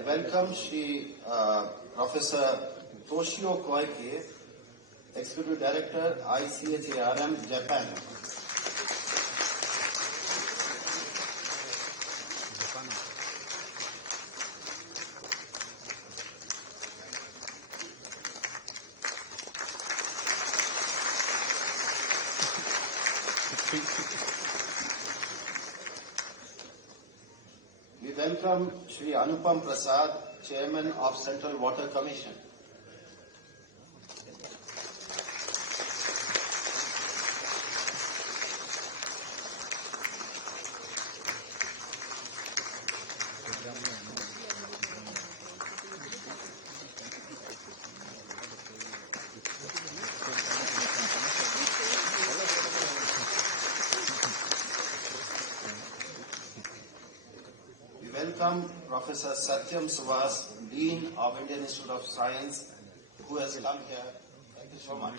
I welcome Shri Professor Toshio Koike, Executive Director, ICHARM, Japan. We welcome Shri Anupam Prasad, Chairman of Central Water Commission. We welcome Professor Satyam Subhas, Dean of Indian Institute of Science, who has come here. Thank you so much.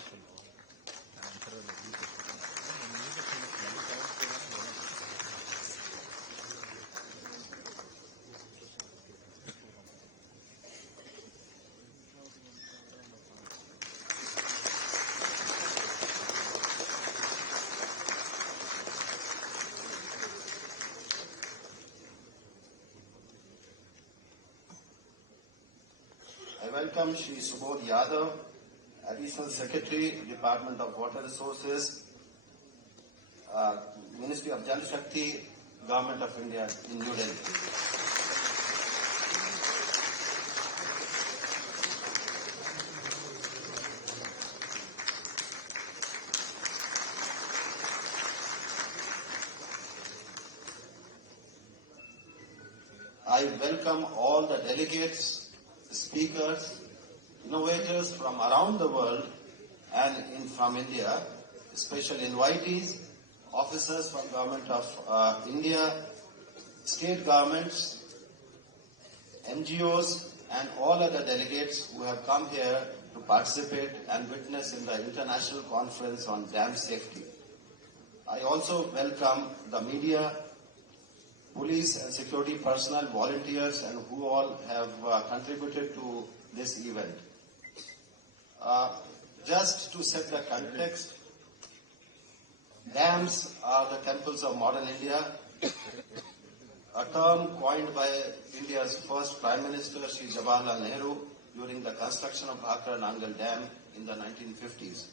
I welcome Shri Subodh Yadav, Additional Secretary, Department of Water Resources, Ministry of Jal Shakti, Government of India in New Delhi. I welcome all the delegates, speakers, innovators from around the world and from India, special invitees, officers from Government of India, state governments, NGOs, and all other delegates who have come here to participate and witness in the International Conference on Dam Safety. I also welcome the media, police and security personnel, volunteers, and who all have contributed to this event. Just to set the context, dams are the temples of modern India, a term coined by India's first Prime Minister, Shri Jawaharlal Nehru, during the construction of Bhakra Nangal Dam in the 1950s.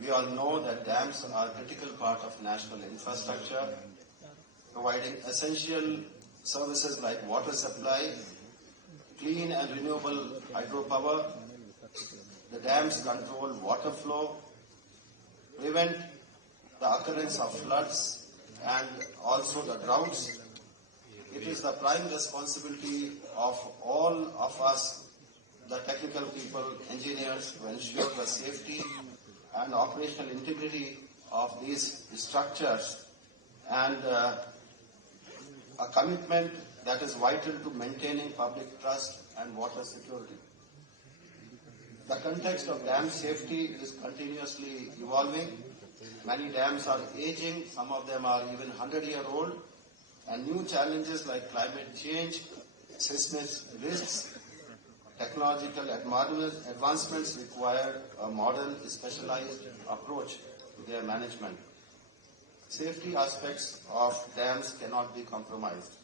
We all know that dams are a critical part of national infrastructure, providing essential services like water supply, clean and renewable hydropower. The dams control water flow, prevent the occurrence of floods and also the droughts. It is the prime responsibility of all of us, the technical people, engineers, to ensure the safety and operational integrity of these structures, and a commitment that is vital to maintaining public trust and water security. The context of dam safety is continuously evolving. Many dams are aging, some of them are even 100-year-old, and new challenges like climate change, seismic risks, technological advancements require a modern, specialized approach to their management. Safety aspects of dams cannot be compromised.